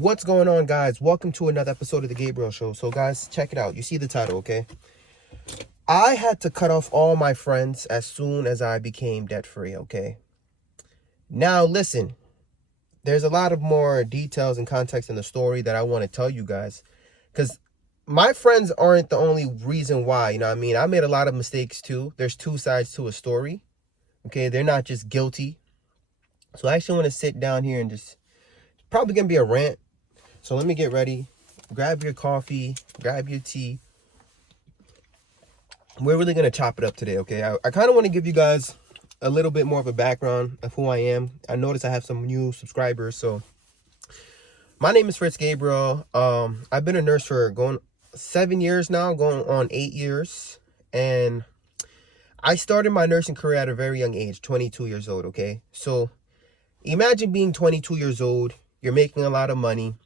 What's going on, guys? Welcome to another episode of the Gabriel Show. So, guys, check it out. You see the title, okay? I had to cut off all my friends as soon as I became debt-free, okay? Now, listen. There's a lot of more details and context in the story that I want to tell you guys. Because my friends aren't the only reason why, you know what I mean? I made a lot of mistakes, too. There's two sides to a story, okay? They're not just guilty. So, I actually want to sit down here and just... Probably going to be a rant. So let me get ready. Grab your coffee. Grab your tea. We're really going to chop it up today, okay? I kind of want to give you guys a little bit more of a background of who I am. I noticed I have some new subscribers. So my name is Fritz Gabriel. I've been a nurse for 7 years now, going on 8 years. And I started my nursing career at a very young age, 22 years old, okay? So imagine being 22 years old. You're making a lot of money.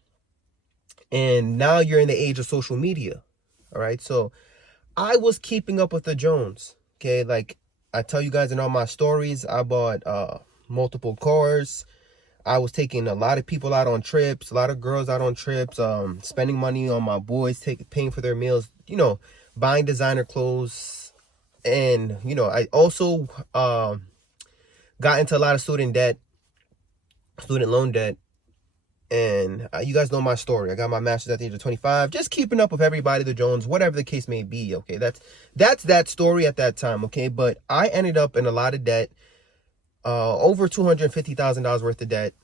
And now you're in the age of social media. All right. So I was keeping up with the Jones. Okay. Like I tell you guys in all my stories, I bought multiple cars. I was taking a lot of people out on trips, a lot of girls out on trips, spending money on my boys, paying for their meals, buying designer clothes. And, I also got into a lot of student loan debt. And you guys know my story. I got my master's at the age of 25. Just keeping up with everybody, the Jones, whatever the case may be, okay? That's that story at that time, okay? But I ended up in a lot of debt, over $250,000 worth of debt.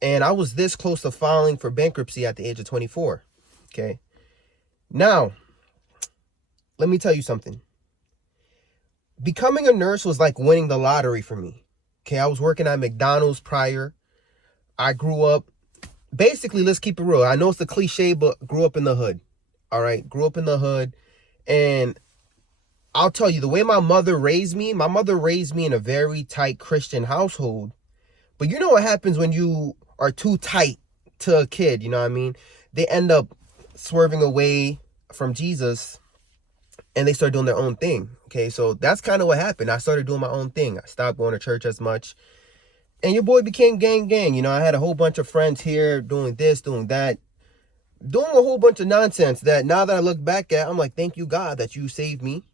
And I was this close to filing for bankruptcy at the age of 24, okay? Now, let me tell you something. Becoming a nurse was like winning the lottery for me, okay? I was working at McDonald's prior. I grew up. Basically, let's keep it real. I know it's a cliche, but grew up in the hood. All right. Grew up in the hood. And I'll tell you, the way my mother raised me in a very tight Christian household. But you know what happens when you are too tight to a kid? You know what I mean? They end up swerving away from Jesus and they start doing their own thing. Okay. So that's kind of what happened. I started doing my own thing. I stopped going to church as much. And your boy became gang. I had a whole bunch of friends here doing this, doing that, doing a whole bunch of nonsense that now that I look back at, I'm like, thank you, God, that you saved me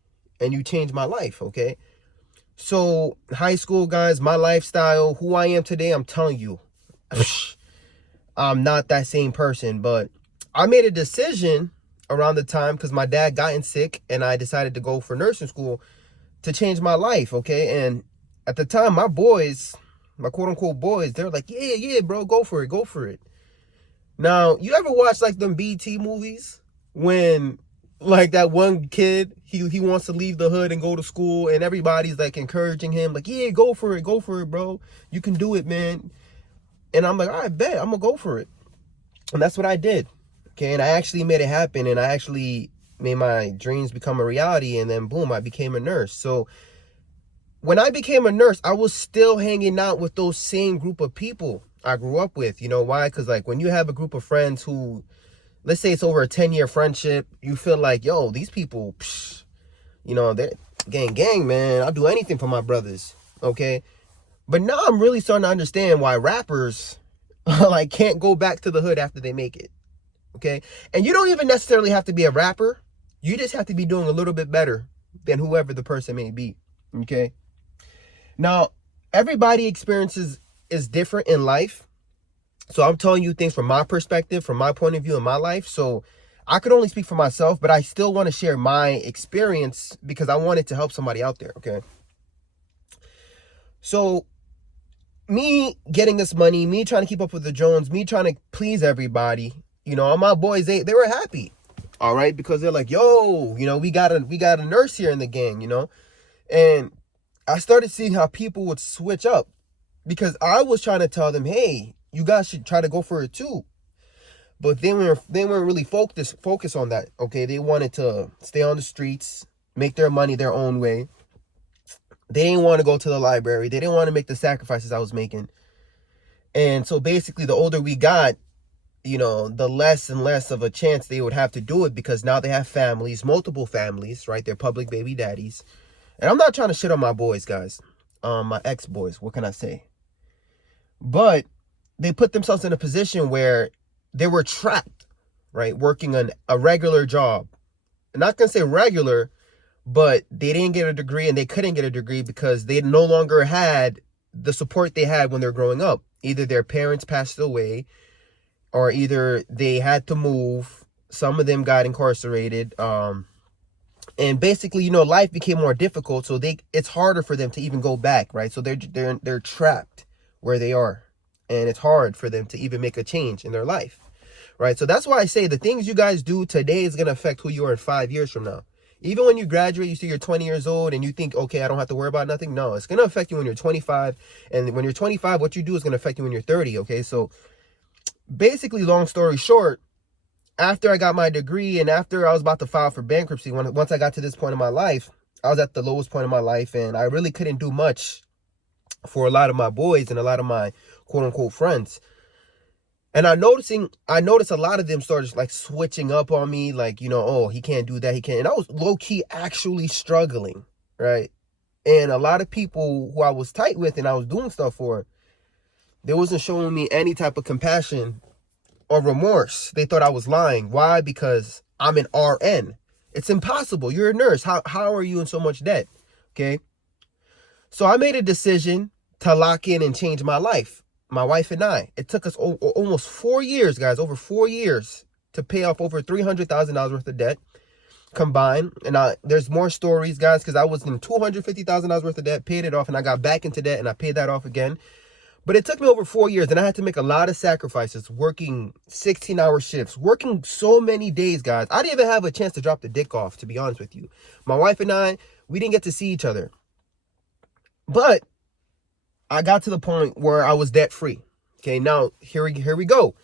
and you changed my life, okay? So, high school, guys, my lifestyle, who I am today, I'm telling you, I'm not that same person. But I made a decision around the time because my dad got sick and I decided to go for nursing school to change my life, okay? And at the time, my boys... my quote-unquote boys, they're like, yeah, bro, go for it. Now, you ever watch, like, them BT movies? When, like, that one kid, he wants to leave the hood and go to school, and everybody's, like, encouraging him, like, yeah, go for it, bro. You can do it, man. And I'm like, all right, bet, I'm gonna go for it. And that's what I did, okay? And I actually made it happen, and I actually made my dreams become a reality, and then, boom, I became a nurse. So when I became a nurse, I was still hanging out with those same group of people I grew up with. You know why? Because, like, when you have a group of friends who, let's say it's over a 10-year friendship, you feel like, yo, these people, they're gang, man. I'll do anything for my brothers, okay? But now I'm really starting to understand why rappers, like, can't go back to the hood after they make it, okay? And you don't even necessarily have to be a rapper. You just have to be doing a little bit better than whoever the person may be, okay? Now, everybody experiences is different in life. So I'm telling you things from my perspective, from my point of view in my life. So I could only speak for myself, but I still want to share my experience because I wanted to help somebody out there, okay? So me getting this money, me trying to keep up with the Jones, me trying to please everybody, all my boys, they were happy, all right? Because they're like, yo, we got a nurse here in the gang, And I started seeing how people would switch up because I was trying to tell them, hey, you guys should try to go for it too. But they weren't really focused on that, okay? They wanted to stay on the streets, make their money their own way. They didn't want to go to the library. They didn't want to make the sacrifices I was making. And so basically the older we got, the less and less of a chance they would have to do it because now they have families, multiple families, right? They're public baby daddies. And I'm not trying to shit on my boys, guys. My ex-boys, what can I say? But they put themselves in a position where they were trapped, right? Working on a regular job. I'm not going to say regular, but they didn't get a degree and they couldn't get a degree because they no longer had the support they had when they're growing up. Either their parents passed away or either they had to move. Some of them got incarcerated. And basically, you know, life became more difficult. So it's harder for them to even go back, right? So they're trapped where they are. And it's hard for them to even make a change in their life, right? So that's why I say the things you guys do today is going to affect who you are in 5 years from now. Even when you graduate, you see you're 20 years old and you think, okay, I don't have to worry about nothing. No, it's going to affect you when you're 25. And when you're 25, what you do is going to affect you when you're 30, okay? So basically, long story short, after I got my degree and after I was about to file for bankruptcy, once I got to this point in my life, I was at the lowest point in my life and I really couldn't do much for a lot of my boys and a lot of my quote-unquote friends. And I noticed a lot of them started like switching up on me, like, you know, oh, he can't do that, he can't. And I was low-key actually struggling, right? And a lot of people who I was tight with and I was doing stuff for, they wasn't showing me any type of compassion or remorse. They thought I was lying. Why? Because I'm an RN. It's impossible. You're a nurse. How are you in so much debt? Okay. So I made a decision to lock in and change my life. My wife and I. It took us almost 4 years, guys, over 4 years to pay off over $300,000 worth of debt combined. And there's more stories, guys, because I was in $250,000 worth of debt, paid it off, and I got back into debt and I paid that off again. But it took me over 4 years and I had to make a lot of sacrifices, working 16-hour shifts, working so many days, guys. I didn't even have a chance to drop the dick off, to be honest with you. My wife and I, we didn't get to see each other. But I got to the point where I was debt free. Okay, now here we go.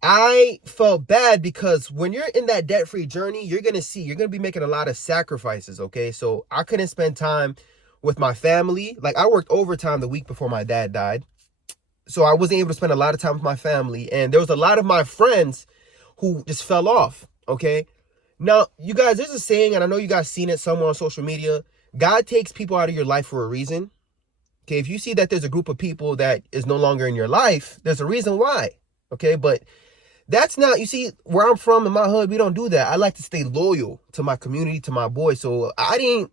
I felt bad because when you're in that debt free journey, you're going to be making a lot of sacrifices. Okay, so I couldn't spend time with my family. Like I worked overtime the week before my dad died. So I wasn't able to spend a lot of time with my family. And there was a lot of my friends who just fell off. Okay. Now, you guys, there's a saying, and I know you guys seen it somewhere on social media. God takes people out of your life for a reason. Okay. If you see that there's a group of people that is no longer in your life, there's a reason why. Okay. But that's not, you see, where I'm from in my hood, we don't do that. I like to stay loyal to my community, to my boys. So I didn't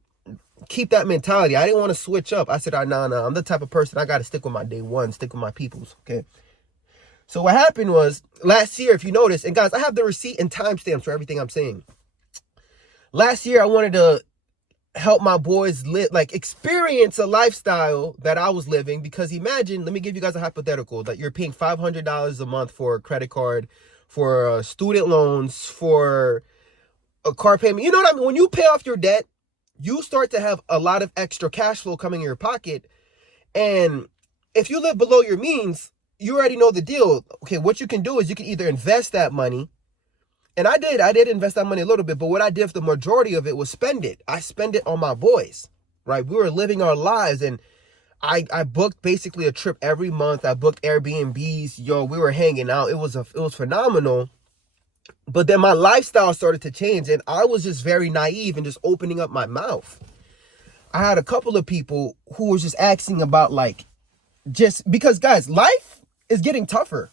keep that mentality. I didn't want to switch up. I said, nah, I'm the type of person, I got to stick with my day one, stick with my peoples. Okay. So what happened was last year, if you notice, and guys, I have the receipt and timestamps for everything I'm saying. Last year, I wanted to help my boys experience a lifestyle that I was living, because imagine, let me give you guys a hypothetical, that you're paying $500 a month for a credit card, for student loans, for a car payment. You know what I mean? When you pay off your debt, you start to have a lot of extra cash flow coming in your pocket. And if you live below your means, you already know the deal. Okay, what you can do is you can either invest that money. And I did invest that money a little bit, but what I did for the majority of it was spend it. I spend it on my boys, right? We were living our lives, and I booked basically a trip every month. I booked Airbnbs. We were hanging out. It was phenomenal. But then my lifestyle started to change, and I was just very naive and just opening up my mouth. I had a couple of people who was just asking about just because, guys, life is getting tougher.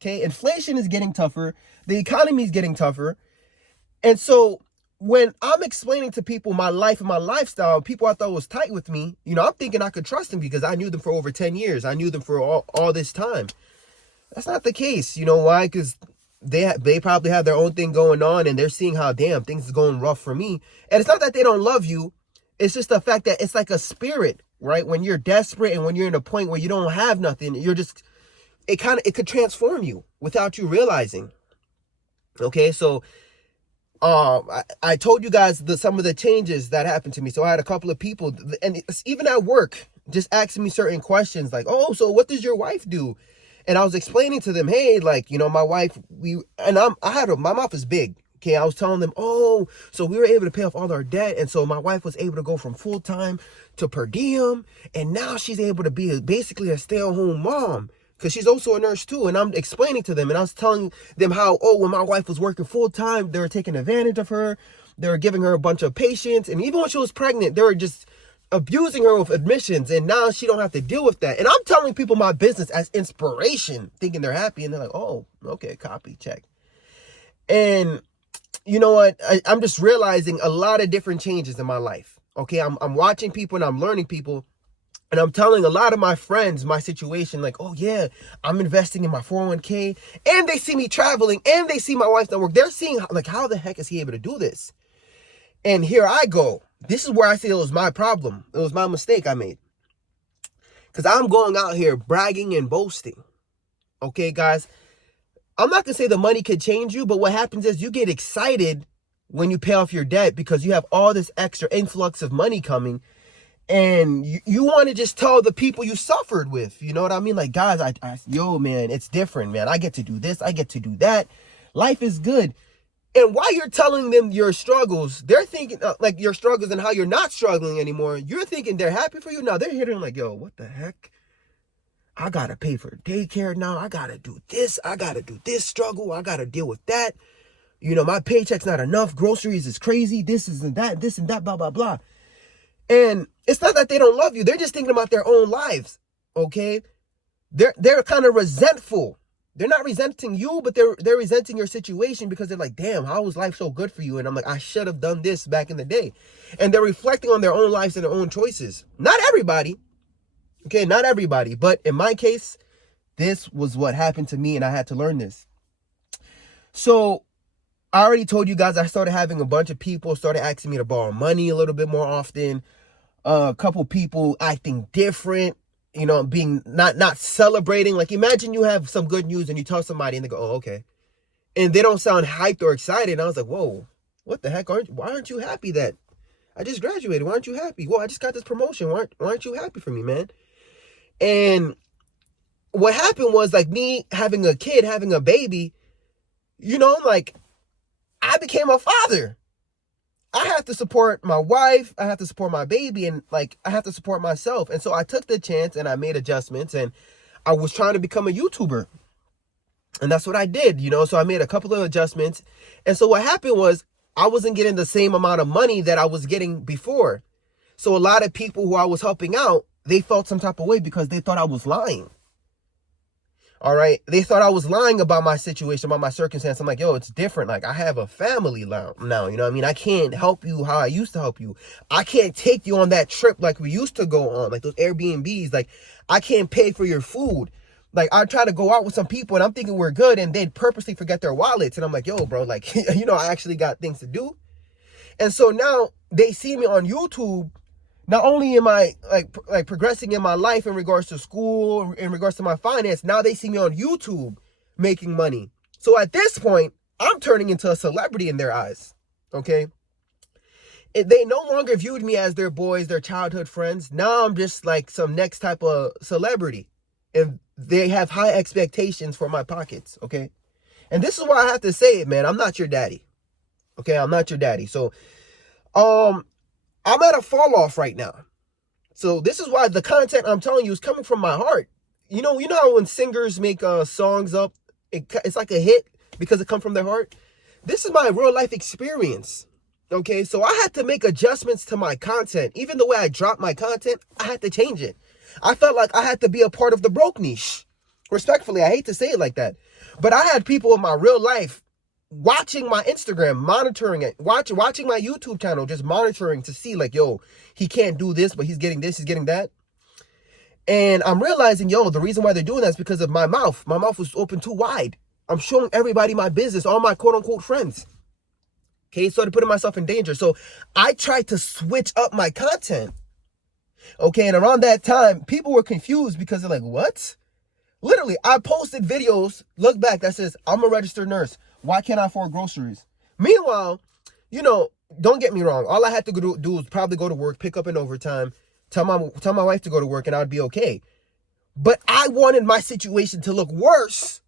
Okay, inflation is getting tougher. The economy is getting tougher. And so when I'm explaining to people my life and my lifestyle, people I thought was tight with me, I'm thinking I could trust them because I knew them for over 10 years. I knew them for all this time. That's not the case. You know why? Because they probably have their own thing going on, and they're seeing how, damn, things is going rough for me. And it's not that they don't love you. It's just the fact that it's like a spirit, right? When you're desperate and when you're in a point where you don't have nothing, it could transform you without you realizing. Okay, so I told you guys some of the changes that happened to me. So I had a couple of people, and even at work, just asking me certain questions like, oh, so what does your wife do? And I was explaining to them, hey, my wife, my mouth is big. Okay, I was telling them, oh, so we were able to pay off all our debt. And so my wife was able to go from full-time to per diem. And now she's able to be basically a stay-at-home mom, because she's also a nurse too. And I'm explaining to them, and I was telling them how, when my wife was working full-time, they were taking advantage of her. They were giving her a bunch of patients. And even when she was pregnant, they were just abusing her with admissions, and now she don't have to deal with that. And I'm telling people my business as inspiration, thinking they're happy, and they're like, oh, okay, copy, check. And you know what? I'm just realizing a lot of different changes in my life. Okay, I'm watching people and I'm learning people, and I'm telling a lot of my friends my situation, like, oh yeah, I'm investing in my 401k, and they see me traveling, and they see my wife's not work. They're seeing, like, how the heck is he able to do this? And here I go. This is where I say it was my problem. It was my mistake I made. Because I'm going out here bragging and boasting. Okay, guys? I'm not going to say the money could change you, but what happens is you get excited when you pay off your debt because you have all this extra influx of money coming. And you want to just tell the people you suffered with. You know what I mean? Like, guys, yo, man, it's different, man. I get to do this. I get to do that. Life is good. And while you're telling them your struggles, they're thinking like your struggles and how you're not struggling anymore. You're thinking they're happy for you. Now they're hearing like, yo, what the heck? I got to pay for daycare now. I got to do this. I got to do this struggle. I got to deal with that. You know, my paycheck's not enough. Groceries is crazy. This and that, blah, blah, blah. And it's not that they don't love you. They're just thinking about their own lives. Okay. They're kind of resentful. They're not resenting you, but they're resenting your situation because they're like, damn, how was life so good for you? And I'm like, I should have done this back in the day. And they're reflecting on their own lives and their own choices. Not everybody. Okay, not everybody. But in my case, this was what happened to me, and I had to learn this. So I already told you guys I started having a bunch of people started asking me to borrow money a little bit more often. A couple people acting different. You know, being not celebrating. Like, imagine you have some good news and you tell somebody and they go, oh, okay. And they don't sound hyped or excited. And I was like, whoa, what the heck? Why aren't you happy that I just graduated? Why aren't you happy? Well, I just got this promotion. Why aren't you happy for me, man? And what happened was, like, me having a kid, having a baby, you know, like, I became a father. I have to support my wife, I have to support my baby, and like I have to support myself. And so I took the chance and I made adjustments, and I was trying to become a YouTuber. And that's what I did, you know. So I made a couple of adjustments. And so what happened was I wasn't getting the same amount of money that I was getting before. So a lot of people who I was helping out, they felt some type of way because they thought I was lying. All right. They thought I was lying about my situation, about my circumstance. I'm like, yo, it's different. Like, I have a family now, you know what I mean? I can't help you how I used to help you. I can't take you on that trip like we used to go on, like those Airbnbs. Like, I can't pay for your food. Like, I try to go out with some people and I'm thinking we're good, and they'd purposely forget their wallets. And I'm like, yo, bro, like, you know, I actually got things to do. And so now they see me on YouTube. Not only am I like progressing in my life in regards to school, in regards to my finance, now they see me on YouTube making money. So at this point, I'm turning into a celebrity in their eyes. Okay. They no longer viewed me as their boys, their childhood friends. Now I'm just like some next type of celebrity. And they have high expectations for my pockets. Okay. And this is why I have to say it, man. I'm not your daddy. Okay. I'm not your daddy. So, I'm at a fall off right now. So this is why the content I'm telling you is coming from my heart. You know how when singers make songs up, it's like a hit because it comes from their heart? This is my real life experience. Okay, so I had to make adjustments to my content. Even the way I drop my content, I had to change it. I felt like I had to be a part of the broke niche. Respectfully, I hate to say it like that. But I had people in my real life watching my Instagram, monitoring it, watching my YouTube channel, just monitoring to see like, yo, he can't do this, but he's getting this, he's getting that. And I'm realizing, yo, the reason why they're doing that is because of my mouth. My mouth was open too wide. I'm showing everybody my business, all my quote unquote friends. Okay, started putting myself in danger. So I tried to switch up my content. Okay, and around that time, people were confused because they're like, what? Literally, I posted videos, look back, that says, I'm a registered nurse. Why can't I afford groceries? Meanwhile, you know, don't get me wrong. All I had to do was probably go to work, pick up an overtime, tell my wife to go to work, and I'd be okay. But I wanted my situation to look worse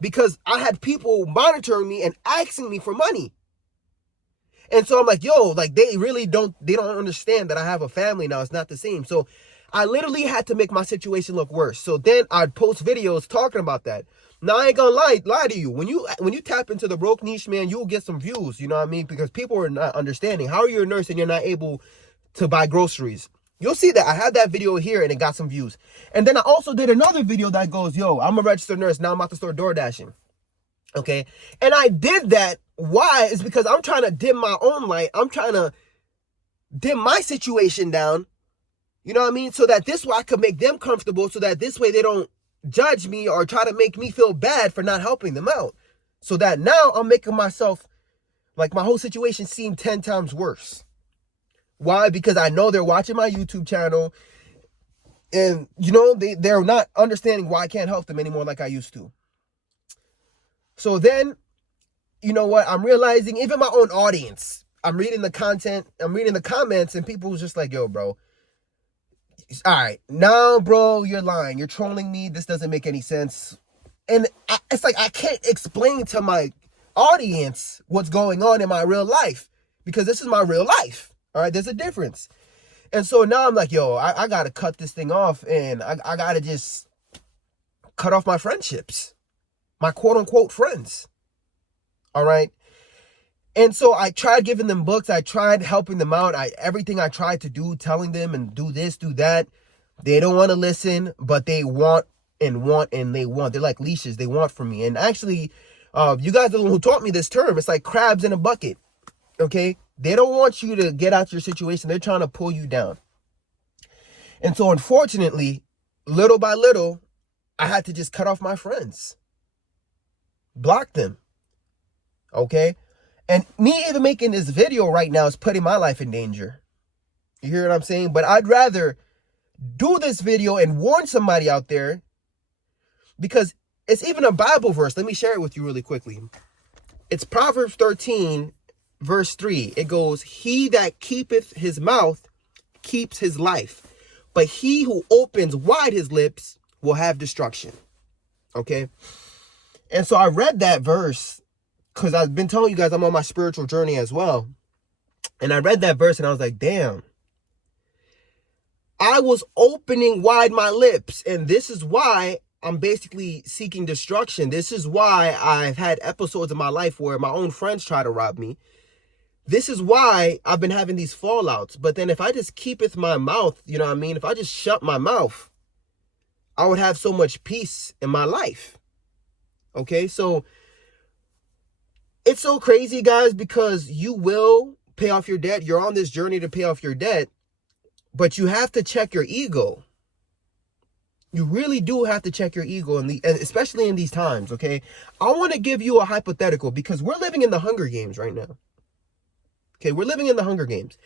because I had people monitoring me and asking me for money. And so I'm like, yo, like they don't understand that I have a family now. It's not the same. So I literally had to make my situation look worse. So then I'd post videos talking about that. Now I ain't gonna lie to you. When you tap into the broke niche, man, you'll get some views. You know what I mean? Because people are not understanding. How are you a nurse and you're not able to buy groceries. You'll see that I had that video here and it got some views. And then I also did another video that goes, yo, I'm a registered nurse. Now I'm out the store door dashing. Okay. And I did that. Why? Is because I'm trying to dim my own light. I'm trying to dim my situation down. You know what I mean? So that this way I could make them comfortable, so that this way they don't judge me or try to make me feel bad for not helping them out. So that now I'm making myself, like, my whole situation seem 10 times worse. Why? Because I know they're watching my YouTube channel and, you know, they're not understanding why I can't help them anymore like I used to. So then, you know what? I'm realizing even my own audience, I'm reading the content, I'm reading the comments, and people was just like, yo, bro, all right, now, bro, you're lying. You're trolling me. This doesn't make any sense. And it's like I can't explain to my audience what's going on in my real life because this is my real life. All right, there's a difference. And so now I'm like, yo, I got to cut this thing off, and I got to just cut off my friendships, my quote-unquote friends. All right? And so I tried giving them books. I tried helping them out. Everything I tried to do, telling them and do this, do that. They don't want to listen, but they want and want and they want. They're like leashes. They want from me. And actually, you guys are the one who taught me this term. It's like crabs in a bucket. Okay? They don't want you to get out your situation. They're trying to pull you down. And so, unfortunately, little by little, I had to just cut off my friends. Block them. Okay? And me even making this video right now is putting my life in danger. You hear what I'm saying? But I'd rather do this video and warn somebody out there, because it's even a Bible verse. Let me share it with you really quickly. It's Proverbs 13, verse 3. It goes, he that keepeth his mouth keeps his life, but he who opens wide his lips will have destruction. Okay? And so I read that verse because I've been telling you guys I'm on my spiritual journey as well. And I read that verse and I was like, damn. I was opening wide my lips. And this is why I'm basically seeking destruction. This is why I've had episodes in my life where my own friends try to rob me. This is why I've been having these fallouts. But then if I just keepeth my mouth, you know what I mean? If I just shut my mouth, I would have so much peace in my life. Okay, so it's so crazy, guys, because you will pay off your debt. You're on this journey to pay off your debt, but you have to check your ego. You really do have to check your ego, and especially in these times, okay? I want to give you a hypothetical because we're living in the Hunger Games right now. Okay, we're living in the Hunger Games.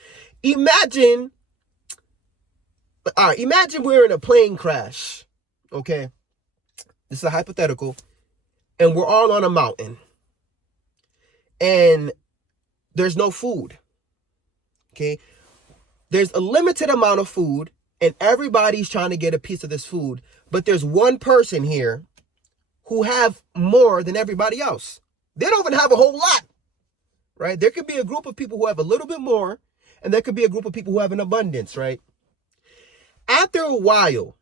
Imagine we're in a plane crash, okay? This is a hypothetical, and we're all on a mountain. And there's no food, okay? There's a limited amount of food, and everybody's trying to get a piece of this food. But there's one person here who have more than everybody else. They don't even have a whole lot, right? There could be a group of people who have a little bit more, and there could be a group of people who have an abundance, right? After a while,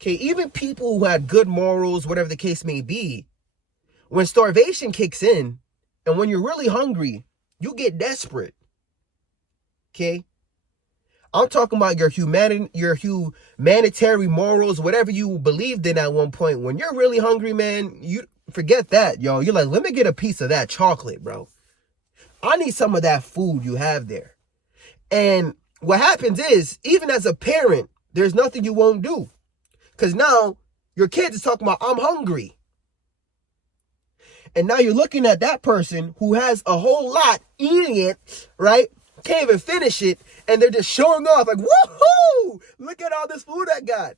okay, even people who had good morals, whatever the case may be, when starvation kicks in, and when you're really hungry, you get desperate. Okay? I'm talking about your humanitarian morals, whatever you believed in at one point. When you're really hungry, man, you forget that, yo. You're like, let me get a piece of that chocolate, bro. I need some of that food you have there. And what happens is, even as a parent, there's nothing you won't do. Because now your kids is talking about, I'm hungry. And now you're looking at that person who has a whole lot, eating it, right? Can't even finish it. And they're just showing off like, woohoo! Look at all this food I got.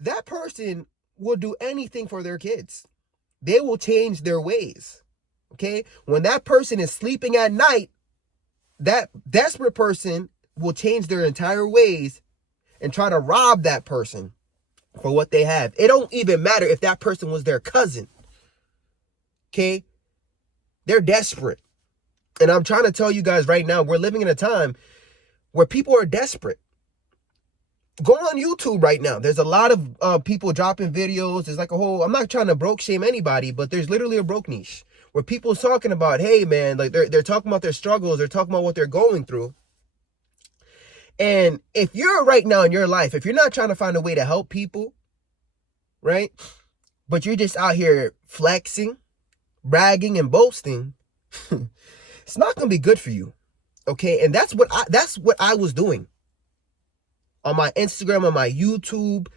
That person will do anything for their kids. They will change their ways. Okay? When that person is sleeping at night, that desperate person will change their entire ways and try to rob that person for what they have. It don't even matter if that person was their cousin. Okay? They're desperate. And I'm trying to tell you guys right now, we're living in a time where people are desperate. Go on YouTube right now. There's a lot of people dropping videos. There's like a whole, I'm not trying to broke shame anybody, but there's literally a broke niche where people talking about, hey man, like they're talking about their struggles. They're talking about what they're going through. And if you're right now in your life, if you're not trying to find a way to help people, right? But you're just out here flexing, bragging, and boasting, it's not going to be good for you. Okay? And that's what I was doing on my Instagram, on my YouTube,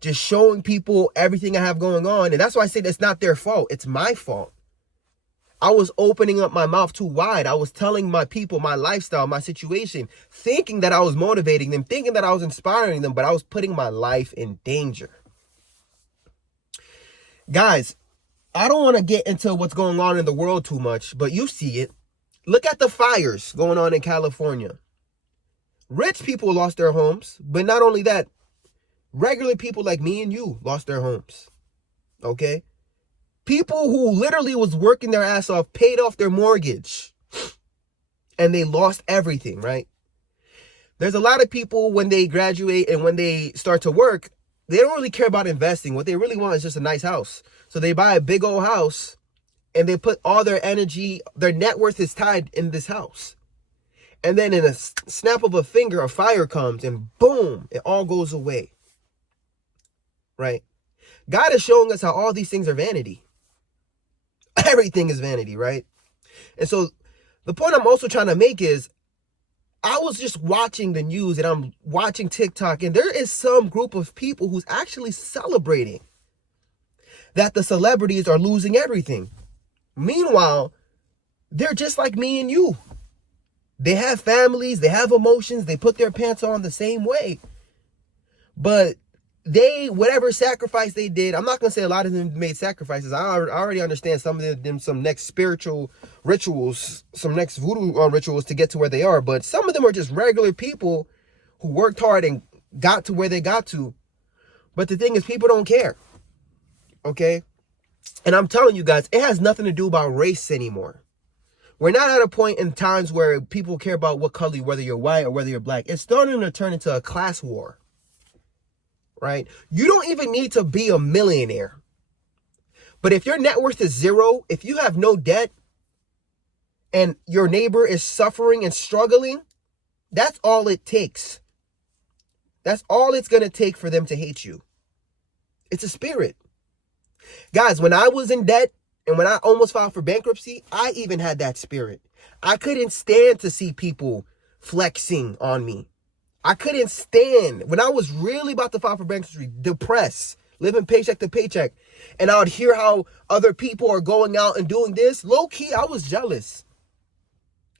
just showing people everything I have going on. And that's why I say that's not their fault. It's my fault. I was opening up my mouth too wide. I was telling my people my lifestyle, my situation, thinking that I was motivating them, thinking that I was inspiring them, but I was putting my life in danger. Guys, I don't want to get into what's going on in the world too much, but you see it. Look at the fires going on in California. Rich people lost their homes, but not only that, regular people like me and you lost their homes. Okay? People who literally was working their ass off, paid off their mortgage, and they lost everything, right? There's a lot of people when they graduate and when they start to work, they don't really care about investing. What they really want is just a nice house. So they buy a big old house and they put all their energy, their net worth is tied in this house. And then in a snap of a finger, a fire comes and boom, it all goes away. Right? God is showing us how all these things are vanity. Everything is vanity, right? And so the point I'm also trying to make is I was just watching the news and I'm watching TikTok, and there is some group of people who's actually celebrating that the celebrities are losing everything. Meanwhile, they're just like me and you. They have families, they have emotions, they put their pants on the same way. But they, whatever sacrifice they did, I'm not going to say a lot of them made sacrifices. I already understand some of them, some next spiritual rituals, some next voodoo rituals to get to where they are. But some of them are just regular people who worked hard and got to where they got to. But the thing is, people don't care. Okay? And I'm telling you guys, it has nothing to do about race anymore. We're not at a point in times where people care about what color, whether you're white or whether you're black. It's starting to turn into a class war. Right? You don't even need to be a millionaire. But if your net worth is zero, if you have no debt, and your neighbor is suffering and struggling, that's all it takes. That's all it's going to take for them to hate you. It's a spirit. Guys, when I was in debt and when I almost filed for bankruptcy, I even had that spirit. I couldn't stand to see people flexing on me. I couldn't stand, when I was really about to file for bankruptcy, depressed, living paycheck to paycheck, and I would hear how other people are going out and doing this, low-key, I was jealous.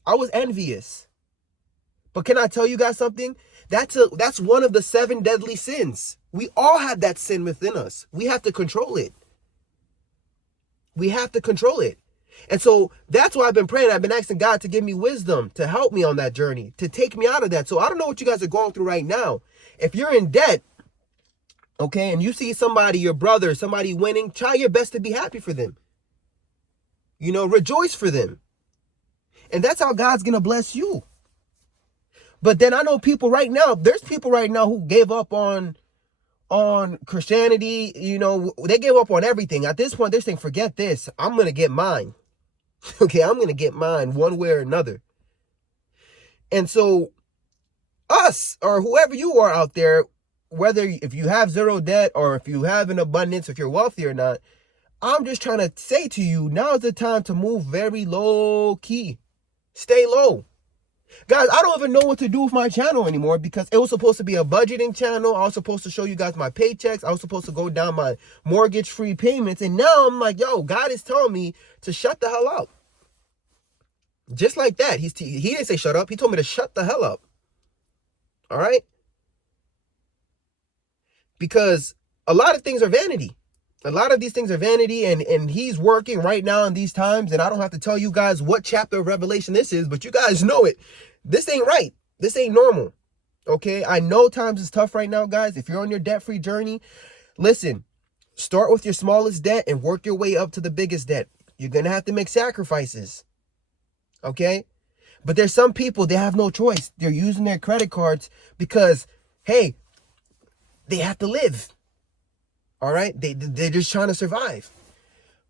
I was envious. But can I tell you guys something? That's one of the 7 deadly sins. We all have that sin within us. We have to control it. We have to control it. And so that's why I've been praying. I've been asking God to give me wisdom, to help me on that journey, to take me out of that. So I don't know what you guys are going through right now. If you're in debt, okay, and you see somebody, your brother, somebody winning, try your best to be happy for them. You know, rejoice for them. And that's how God's going to bless you. But then I know people right now, there's people right now who gave up on Christianity. You know, they gave up on everything. At this point, they're saying, forget this. I'm going to get mine. Okay, I'm going to get mine one way or another. And so us, or whoever you are out there, whether if you have zero debt or if you have an abundance, if you're wealthy or not, I'm just trying to say to you, now's the time to move very low key. Stay low. Guys, I don't even know what to do with my channel anymore because it was supposed to be a budgeting channel. I was supposed to show you guys my paychecks. I was supposed to go down my mortgage-free payments. And now I'm like, yo, God is telling me to shut the hell up. Just like that. He didn't say shut up. He told me to shut the hell up. All right? Because a lot of things are vanity. A lot of these things are vanity, and he's working right now in these times, and I don't have to tell you guys what chapter of Revelation this is, but you guys know it. This ain't right. This ain't normal. Okay? I know times is tough right now, guys. If you're on your debt-free journey, listen, start with your smallest debt and work your way up to the biggest debt. You're going to have to make sacrifices. Okay? But there's some people, they have no choice. They're using their credit cards because, hey, they have to live. All right? They're just trying to survive.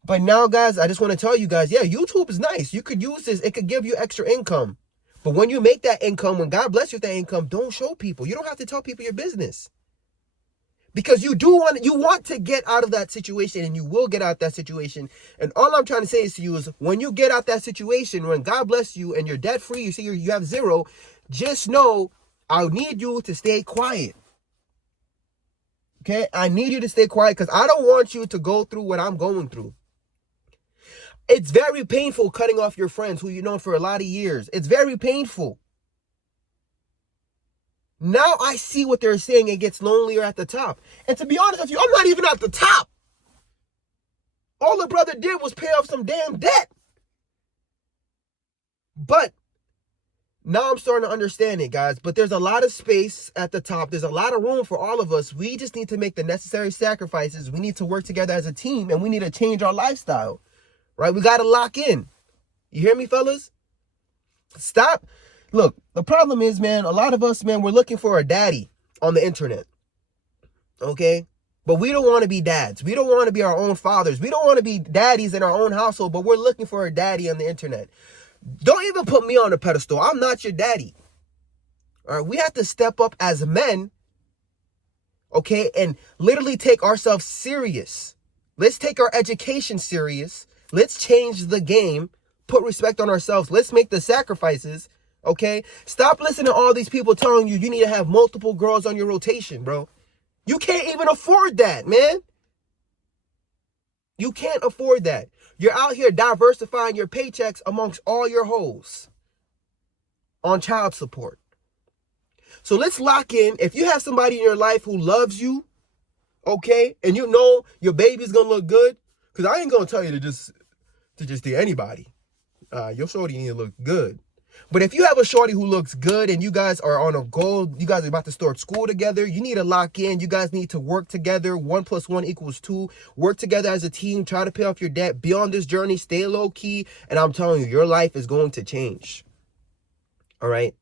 But now, guys, I just want to tell you guys, yeah, YouTube is nice. You could use this. It could give you extra income. But when you make that income, when God bless you with that income, don't show people. You don't have to tell people your business. Because you want to get out of that situation, and you will get out that situation. And all I'm trying to say is to you is, when you get out that situation, when God bless you and you're debt free, you see you have zero, just know I need you to stay quiet. Okay? I need you to stay quiet, because I don't want you to go through what I'm going through. It's very painful cutting off your friends who you've known for a lot of years. It's very painful. Now I see what they're saying. It gets lonelier at the top. And to be honest with you, I'm not even at the top. All the brother did was pay off some damn debt. But now I'm starting to understand it, guys. But there's a lot of space at the top. There's a lot of room for all of us. We just need to make the necessary sacrifices. We need to work together as a team, and we need to change our lifestyle. Right? We got to lock in. You hear me, fellas? Stop. Look, the problem is, man, a lot of us, man, we're looking for a daddy on the internet. Okay? But we don't want to be dads. We don't want to be our own fathers. We don't want to be daddies in our own household, but we're looking for a daddy on the internet. Don't even put me on a pedestal. I'm not your daddy. All right? We have to step up as men, okay, and literally take ourselves serious. Let's take our education serious. Let's change the game. Put respect on ourselves. Let's make the sacrifices. Okay? Stop listening to all these people telling you need to have multiple girls on your rotation, bro. You can't even afford that, man. You can't afford that. You're out here diversifying your paychecks amongst all your hoes on child support. So let's lock in. If you have somebody in your life who loves you, okay, and you know your baby's going to look good, because I ain't going to tell you to just do anybody. Your shorty need to look good. But if you have a shorty who looks good and you guys are on a goal, you guys are about to start school together, you need to lock in. You guys need to work together. 1 + 1 = 2. Work together as a team. Try to pay off your debt. Be on this journey. Stay low key. And I'm telling you, your life is going to change. All right?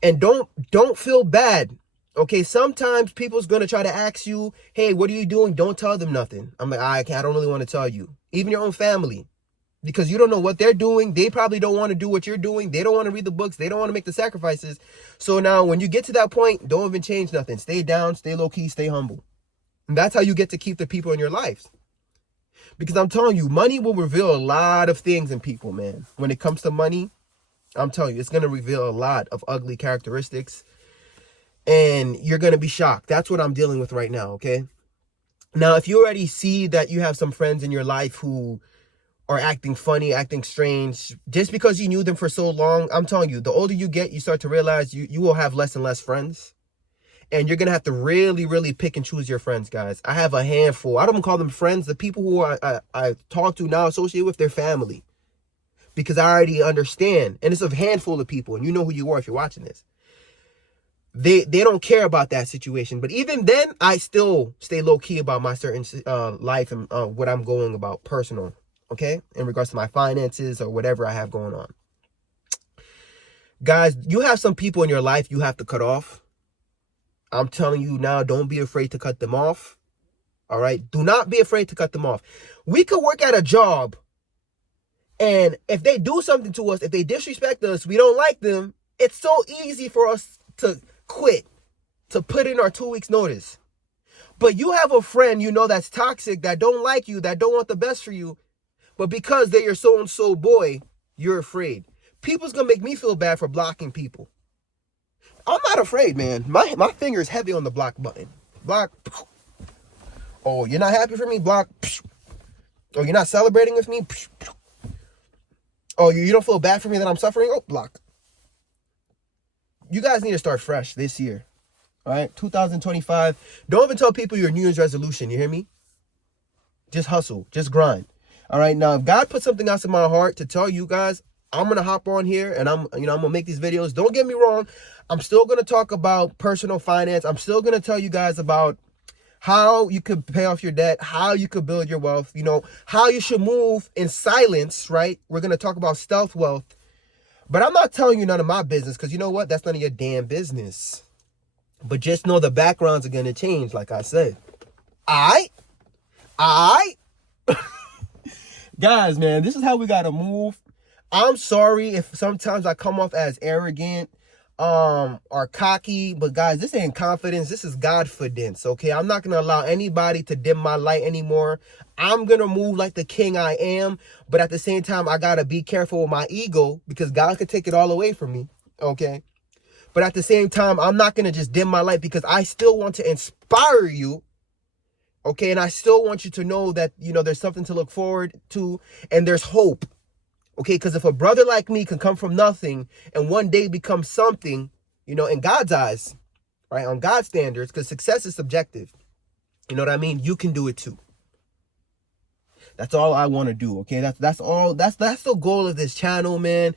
And don't feel bad. Okay, sometimes people's going to try to ask you, hey, what are you doing? Don't tell them nothing. I'm like, I don't really want to tell you. Even your own family. Because you don't know what they're doing. They probably don't want to do what you're doing. They don't want to read the books. They don't want to make the sacrifices. So now when you get to that point, don't even change nothing. Stay down, stay low key, stay humble. And that's how you get to keep the people in your lives. Because I'm telling you, money will reveal a lot of things in people, man. When it comes to money, I'm telling you, it's going to reveal a lot of ugly characteristics. And you're going to be shocked. That's what I'm dealing with right now, okay? Now, if you already see that you have some friends in your life who are acting funny, acting strange, just because you knew them for so long, I'm telling you, the older you get, you start to realize you will have less and less friends. And you're going to have to really, really pick and choose your friends, guys. I have a handful. I don't call them friends. The people who I talk to now, associate with, their family. Because I already understand. And it's a handful of people. And you know who you are if you're watching this. They don't care about that situation. But even then, I still stay low-key about my certain life and what I'm going about personal. Okay? In regards to my finances or whatever I have going on. Guys, you have some people in your life you have to cut off. I'm telling you now, don't be afraid to cut them off. All right? Do not be afraid to cut them off. We could work at a job, and if they do something to us, if they disrespect us, we don't like them, it's so easy for us to quit, to put in our 2 weeks notice. But you have a friend you know that's toxic, that don't like you, that don't want the best for you, but because they're your so-and-so boy, you're afraid. People's going to make me feel bad for blocking people. I'm not afraid, man. My finger is heavy on the block button. Block. Oh, you're not happy for me? Block. Oh, you're not celebrating with me? Oh, you don't feel bad for me that I'm suffering? Oh, block. You guys need to start fresh this year. All right? 2025. Don't even tell people your New Year's resolution. You hear me? Just hustle. Just grind. All right? Now, if God put something else in my heart to tell you guys, I'm going to hop on here and I'm going to make these videos. Don't get me wrong. I'm still going to talk about personal finance. I'm still going to tell you guys about how you could pay off your debt, how you could build your wealth, how you should move in silence, right? We're going to talk about stealth wealth. But I'm not telling you none of my business because you know what? That's none of your damn business. But just know the backgrounds are going to change, like I said. All right? Guys, man, this is how we got to move. I'm sorry if sometimes I come off as arrogant or cocky, but guys, this ain't confidence, this is Godfidence, okay? I'm not gonna allow anybody to dim my light anymore. I'm gonna move like the king I am, but at the same time, I gotta be careful with my ego because God could take it all away from me, okay? But at the same time, I'm not gonna just dim my light because I still want to inspire you, okay? And I still want you to know that, you know, there's something to look forward to and there's hope. Okay, because if a brother like me can come from nothing and one day become something, you know, in God's eyes, right, on God's standards, because success is subjective. You know what I mean? You can do it too. That's all I want to do, okay? That's all. That's the goal of this channel, man.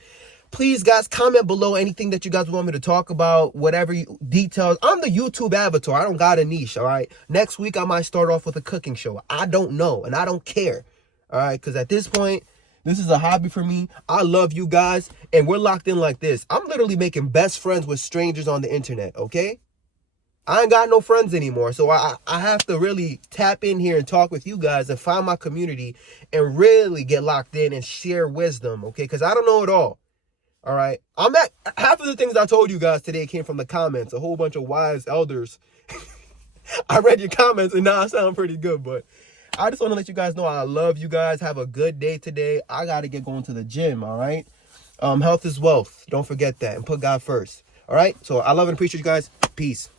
Please, guys, comment below anything that you guys want me to talk about, whatever details. I'm the YouTube avatar. I don't got a niche, all right? Next week, I might start off with a cooking show. I don't know, and I don't care, all right? Because at this point, this is a hobby for me. I love you guys, and we're locked in like this. I'm literally making best friends with strangers on the internet, okay? I ain't got no friends anymore, so I have to really tap in here and talk with you guys and find my community and really get locked in and share wisdom, okay? Because I don't know it all right? Half of the things I told you guys today came from the comments, a whole bunch of wise elders. I read your comments, and now I sound pretty good, but I just want to let you guys know I love you guys. Have a good day today. I got to get going to the gym, all right? Health is wealth. Don't forget that, and put God first, all right? So I love and appreciate you guys. Peace.